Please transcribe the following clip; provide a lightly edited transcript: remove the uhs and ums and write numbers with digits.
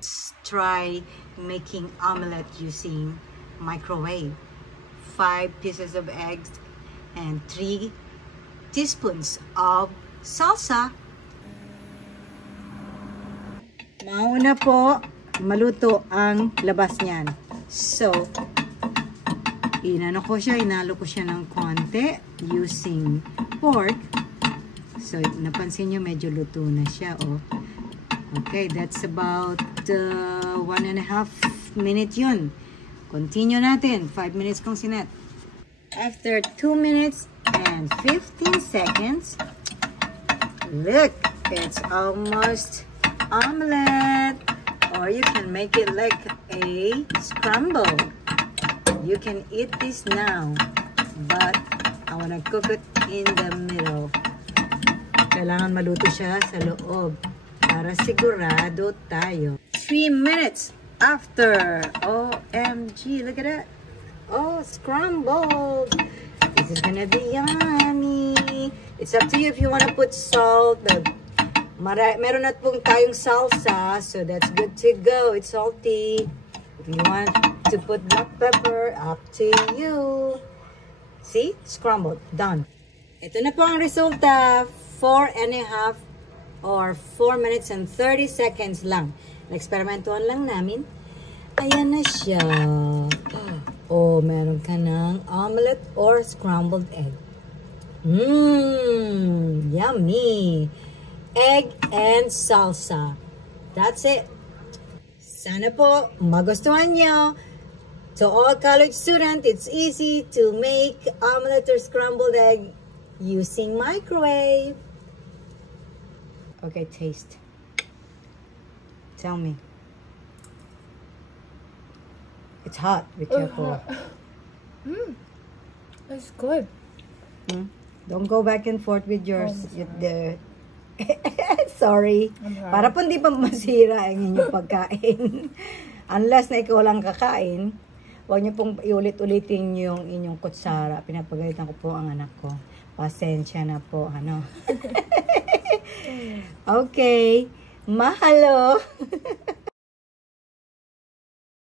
Let's try making omelet using microwave. 5 pieces of eggs and 3 teaspoons of salsa. Mauna po maluto ang labas niyan. So, inano ko siya, inalo ko siya ng konti using pork. So, napansin nyo medyo luto na siya, oh. Okay, that's about 1.5 minute yun. Continue natin. 5 minutes kong sinet. After 2 minutes and 15 seconds, look, it's almost omelet. Or you can make it like a scramble. You can eat this now, but I want to cook it in the middle. Kailangan maluto siya sa loob para sigurado tayo. 3 minutes after. OMG, look at that. Oh, scrambled. This is gonna be yummy. It's up to you if you want to put salt. Meron na pong tayong salsa, so that's good to go. It's salty. If you want to put black pepper, up to you. See? Scrambled. Done. Ito na po ang resulta. 4.5 or 4 minutes and 30 seconds lang. Na-experimentuhan lang namin. Ayan na siya. Oh, meron ka ng omelet or scrambled egg. Yummy. Egg and salsa. That's it. Sana po magustuhan nyo. To all college students, it's easy to make omelet or scrambled egg using microwave. Okay, taste. Tell me. It's hot. Be careful. It's good. Don't go back and forth with yours. Sorry. Para po hindi pa masira ang inyong pagkain. Unless na ikaw lang kakain, huwag niyo pong iulit-ulitin yung inyong kutsara. Pinapagalitan ko po ang anak ko. Pasensya na po, ano. Okay. Mahalo.